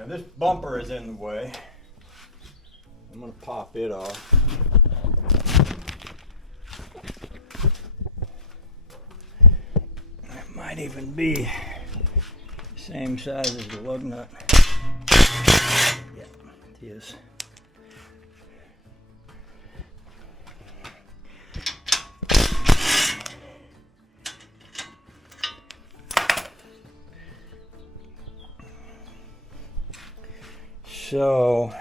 Now this bumper is in the way. I'm going to pop it off. It might even be the same size as the lug nut. Yeah, it is. So,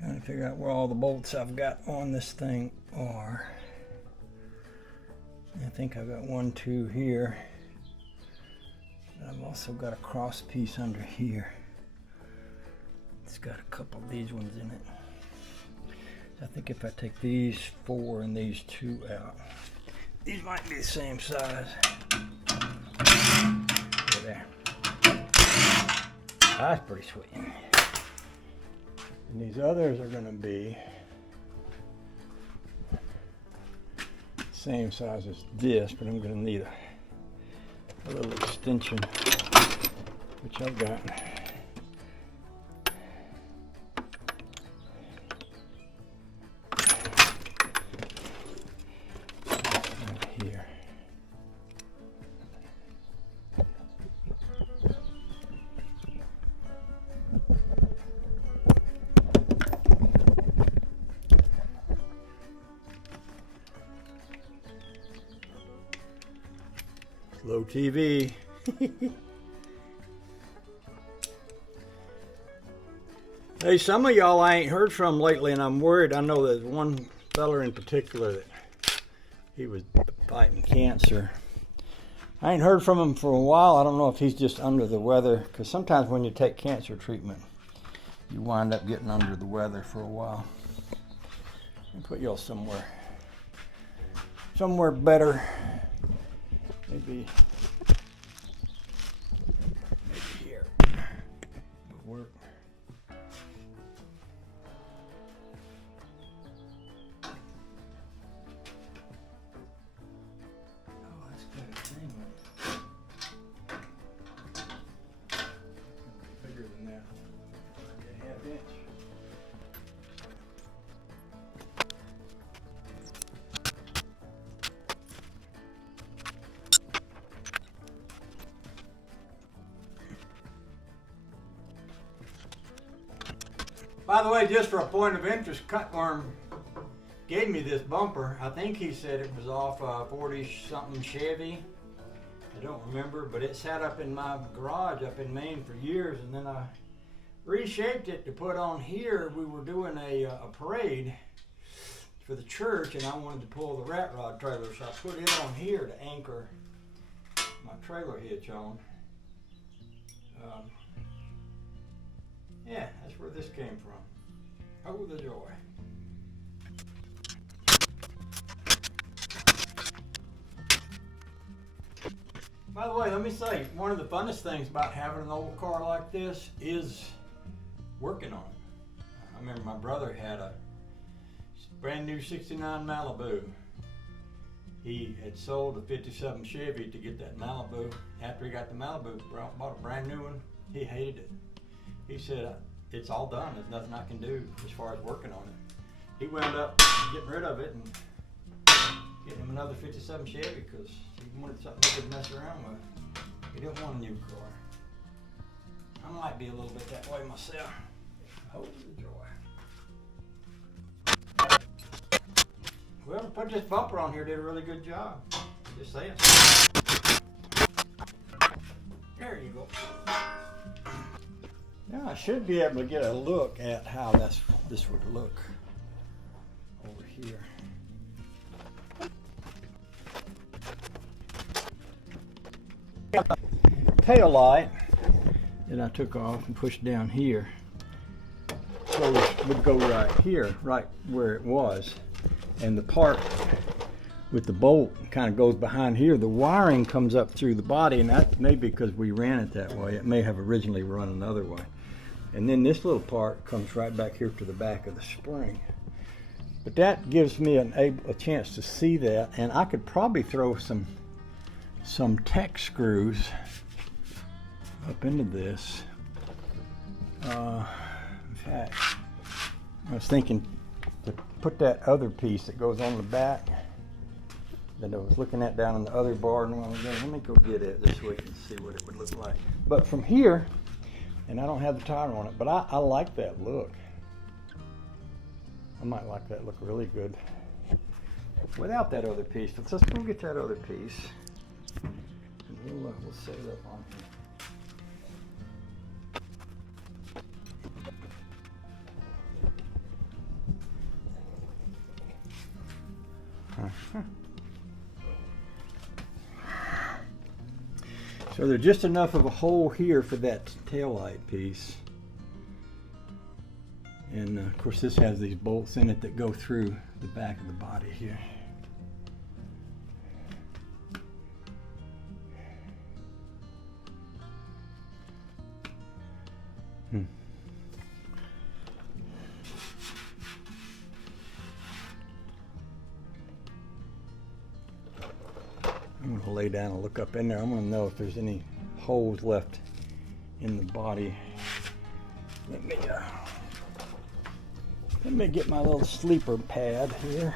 trying to figure out where all the bolts I've got on this thing are. I think I've got 1, 2 here. But I've also got a cross piece under here. It's got a couple of these ones in it. So I think if I take these 4 and these 2 out, these might be the same size. There. That's pretty sweet. And these others are going to be same size as this, but I'm going to need a little extension, which I've got. Here. Slow TV. Hey, some of y'all I ain't heard from lately, and I'm worried. I know there's one feller in particular that he was fighting cancer. I ain't heard from him for a while. I don't know if he's just under the weather, because sometimes when you take cancer treatment, you wind up getting under the weather for a while. I'll put y'all somewhere better. Maybe here would work. Oh, that's got a thing on it. Bigger than that. Like a 1/2 inch. By the way, just for a point of interest, Cutworm gave me this bumper. I think he said it was off a 40-something Chevy. I don't remember, but it sat up in my garage up in Maine for years, and then I reshaped it to put on here. We were doing a parade for the church, and I wanted to pull the rat rod trailer, so I put it on here to anchor my trailer hitch on. Yeah, that's where this came from. Oh, the joy. By the way, let me say, one of the funnest things about having an old car like this is working on it. I remember my brother had a brand new 69 Malibu. He had sold a 57 Chevy to get that Malibu. After he got the Malibu, bought a brand new one. He hated it. He said, it's all done. There's nothing I can do as far as working on it. He wound up getting rid of it and getting him another 57 Chevy because he wanted something he could mess around with. He didn't want a new car. I might be a little bit that way myself. Oh, the joy. Whoever put this bumper on here did a really good job. Just saying. There you go. Now I should be able to get a look at how this would look over here. Tail light that I took off and pushed down here. So it would go right here, right where it was. And the part with the bolt kind of goes behind here. The wiring comes up through the body, and that may be because we ran it that way. It may have originally run another way. And then this little part comes right back here to the back of the spring. But that gives me a chance to see that, and I could probably throw some Tech screws up into this. In fact, I was thinking to put that other piece that goes on the back that I was looking at down in the other barn a while ago. Let me go get it this week and see what it would look like. But from here, and I don't have the tire on it, but I like that look. I might like that look really good without that other piece. But let's go get that other piece, and we'll set it up on here. So there's just enough of a hole here for that taillight piece. And of course this has these bolts in it that go through the back of the body here. I'm going to lay down and look up in there. I'm going to know if there's any holes left in the body. Let me get my little sleeper pad here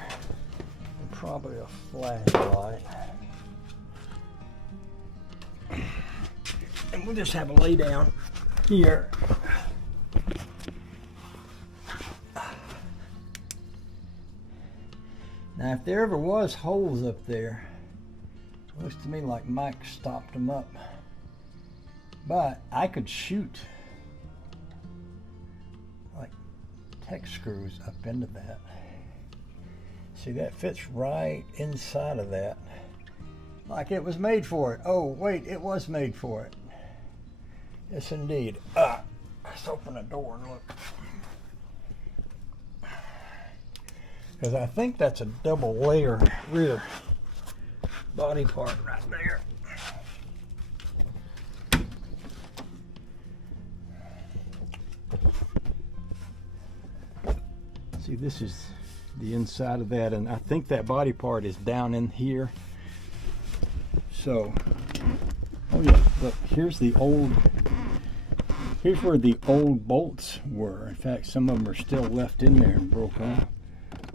and probably a flashlight. And we'll just have a lay down here. Now if there ever was holes up there, it looks to me like Mike stopped them up. But I could shoot like Tech screws up into that. See, that fits right inside of that. Like it was made for it. Oh, wait, it was made for it. Yes, indeed. Let's open the door and look. Because I think that's a double layer rear body part right there. See, this is the inside of that, and I think that body part is down in here. So, oh yeah, look, here's where the old bolts were. In fact, some of them are still left in there and broke off.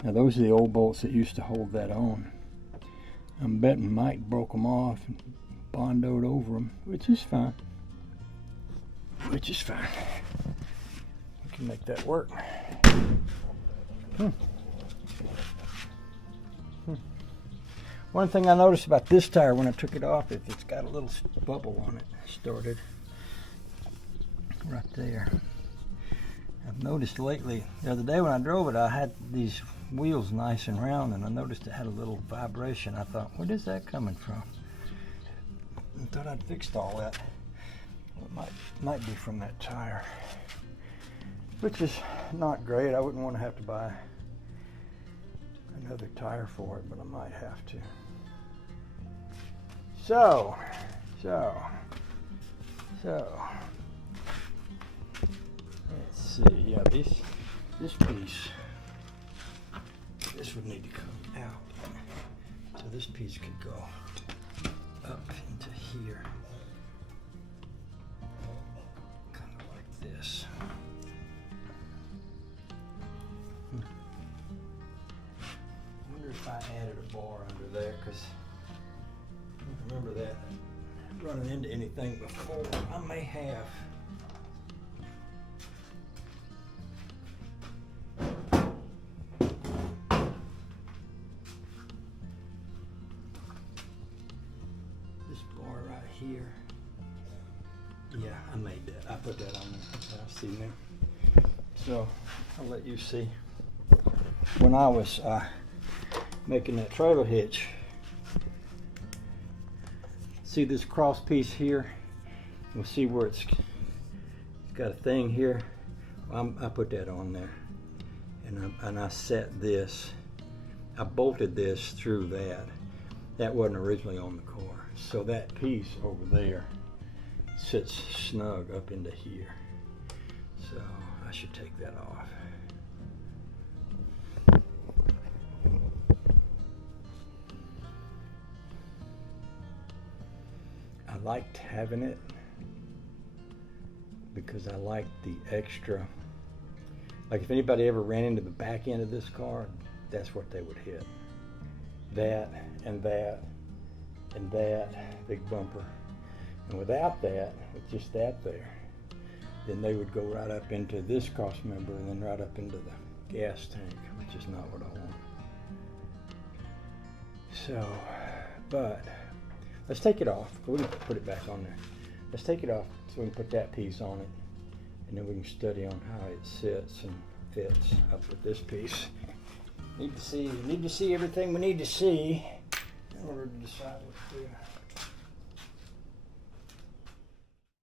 Now those are the old bolts that used to hold that on. I'm betting Mike broke them off and bondoed over them, which is fine. We can make that work. One thing I noticed about this tire when I took it off is it's got a little bubble on it. Started right there. I've noticed lately, the other day when I drove it, I had these wheels nice and round, and I noticed it had a little vibration. I thought, where is that coming from? I thought I'd fixed all that. Well, it might be from that tire, which is not great. I wouldn't want to have to buy another tire for it, but I might have to. So let's see. Yeah, this piece, this would need to come out. So this piece could go up into here, kind of like this. I wonder if I added a bar under there, because I don't remember that running into anything before. I may have. This bar right here. Yeah, I made that. I put that on there. I see now. So I'll let you see. When I was making that trailer hitch, see this cross piece here? You'll see where it's got a thing here. I put that on there, and I set this. I bolted this through that. That wasn't originally on the car, so that piece over there sits snug up into here. So I should take that off. I liked having it because I like the extra. Like if anybody ever ran into the back end of this car, that's what they would hit. That and that and that big bumper. And without that, with just that there, then they would go right up into this cross member and then right up into the gas tank, which is not what I want. So, but let's take it off. We can put it back on there. Let's take it off so we can put that piece on it, and then we can study on how it sits and fits up with this piece. Need to see everything we need to see in order to decide what to do.